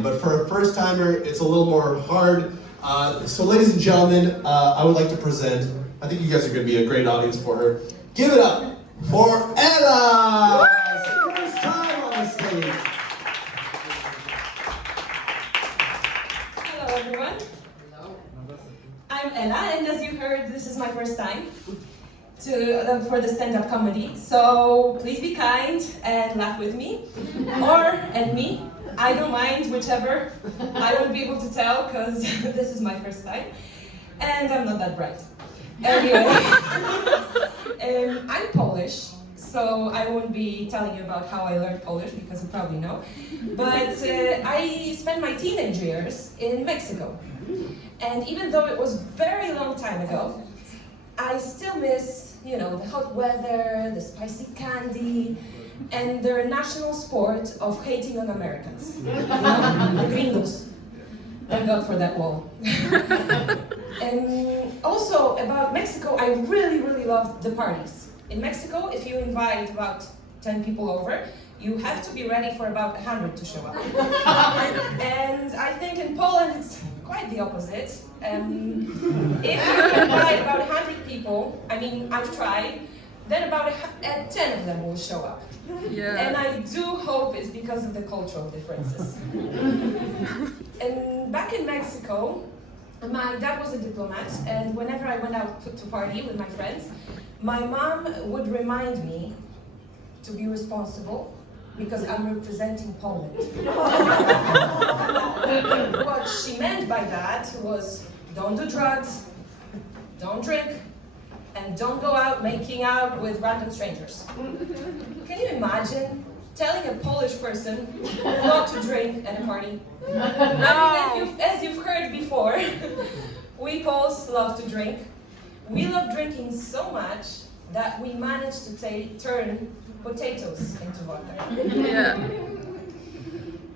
fine, but for a first timer, it's a little more hard. So ladies and gentlemen, I would like to present, I think you guys are going to be a great audience for her. Give it up for Ella! First time on the stage. Hello everyone. Hello. I'm Ella, and as you heard, this is my first time for the stand-up comedy. So please be kind and laugh with me, or at me. I don't mind, whichever. I won't be able to tell because this is my first time, and I'm not that bright. Anyway, I'm Polish, so I won't be telling you about how I learned Polish because you probably know. But I spent my teenage years in Mexico, and even though it was a very long time ago, I still miss, the hot weather, the spicy candy, and their national sport of hating on Americans. The gringos. Thank God for that wall. And also about Mexico, I really, really loved the parties. In Mexico, if you invite about 10 people over, you have to be ready for about 100 to show up. And I think in Poland it's quite the opposite. If you invite about 100 people, I've tried, then about 10 of them will show up. Yeah. And I do hope it's because of the cultural differences. And back in Mexico, my dad was a diplomat, and whenever I went out to party with my friends, my mom would remind me to be responsible because I'm representing Poland. What she meant by that was don't do drugs, don't drink, and don't go out making out with random strangers. Can you imagine telling a Polish person not to drink at a party? No. As you've heard before, we Poles love to drink. We love drinking so much that we managed to turn potatoes into vodka. Yeah.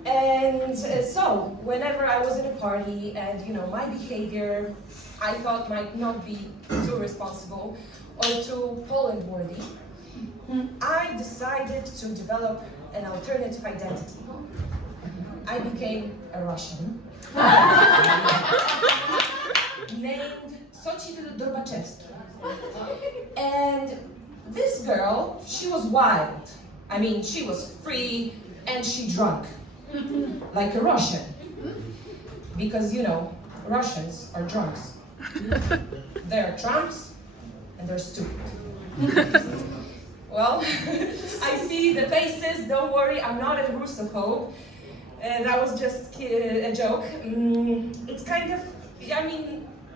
And so, whenever I was at a party and, my behavior I thought might not be too responsible or too Poland-worthy, I decided to develop an alternative identity. I became a Russian named Sochitl Dorbaczewski. And this girl, she was wild. She was free and she drank like a Russian. Because, Russians are drunks. They're Trumps and they're stupid. Well, I see the faces, don't worry, I'm not a Russophobe. That was just a joke. It's kind of,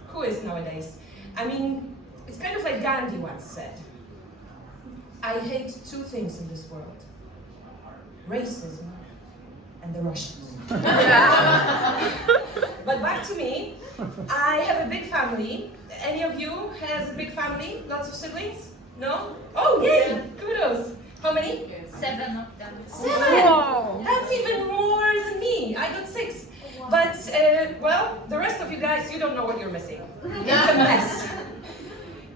who is nowadays? It's kind of like Gandhi once said. I hate two things in this world. Racism and the Russians. But back to me, I have a big family. Any of you has a big family? Lots of siblings? No? Oh, yay! Kudos! How many? 7 of them. 7! Whoa. That's even more than me. I got 6. Wow. But, the rest of you guys, you don't know what you're missing. It's a mess.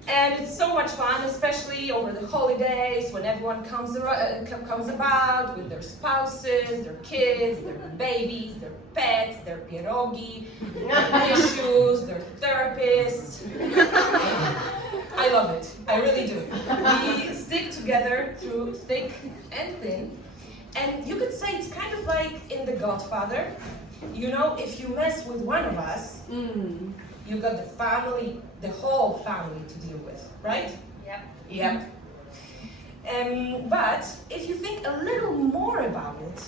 And it's so much fun, especially over the holidays when everyone comes about with their spouses, their kids, their babies, their pets, their pierogi, their issues, their therapists. I love it. I really do. We stick together through thick and thin. And you could say it's kind of like in The Godfather. If you mess with one of us, you got the whole family to deal with, right? Yep. But if you think a little more about it,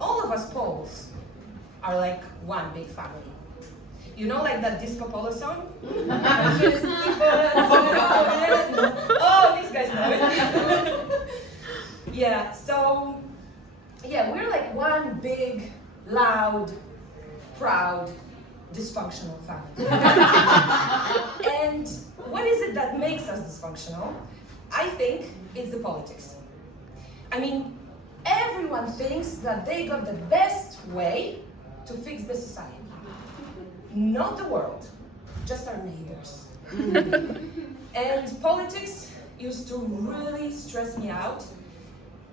all of us Poles are like one big family. Like that Disco Polo song? Oh, these guys know it. Yeah, so, we're like one big, loud, proud, dysfunctional family. And what is it that makes us dysfunctional? I think it's the politics. Everyone thinks that they got the best way to fix the society. Not the world, just our neighbors. And politics used to really stress me out.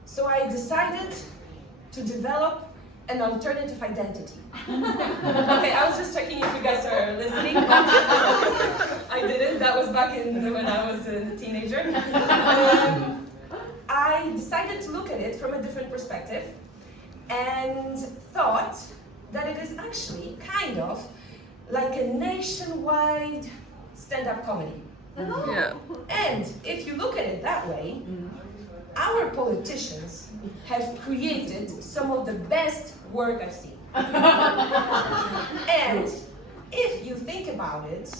So I decided to develop an alternative identity. Okay, I was just checking if you guys are listening. I didn't. That was back when I was a teenager. I decided to look at it from a different perspective and thought that it is actually kind of like a nationwide stand-up comedy. Yeah. And if you look at it that way, our politicians have created some of the best work I've seen. And if you think about it,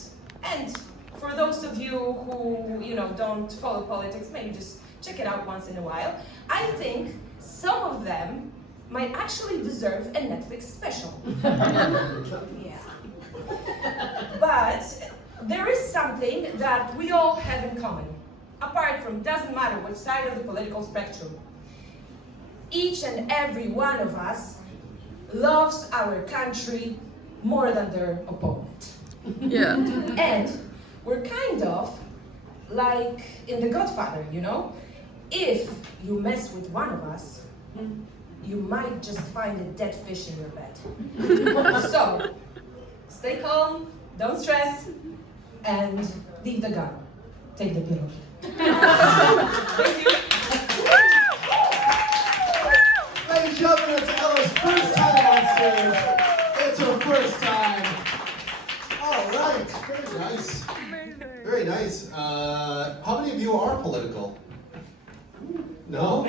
and for those of you who don't follow politics, maybe just check it out once in a while, I think some of them might actually deserve a Netflix special. Yeah. But there is something that we all have in common, apart from doesn't matter which side of the political spectrum. Each and every one of us loves our country more than their opponent. Yeah. And we're kind of like in The Godfather, If you mess with one of us, you might just find a dead fish in your bed. So, stay calm, don't stress, and leave the gun. Take the pillow. Thank you. Ladies and gentlemen, it's Ella's first time on stage. It's her first time. All right, very nice. Very nice. How many of you are political? No?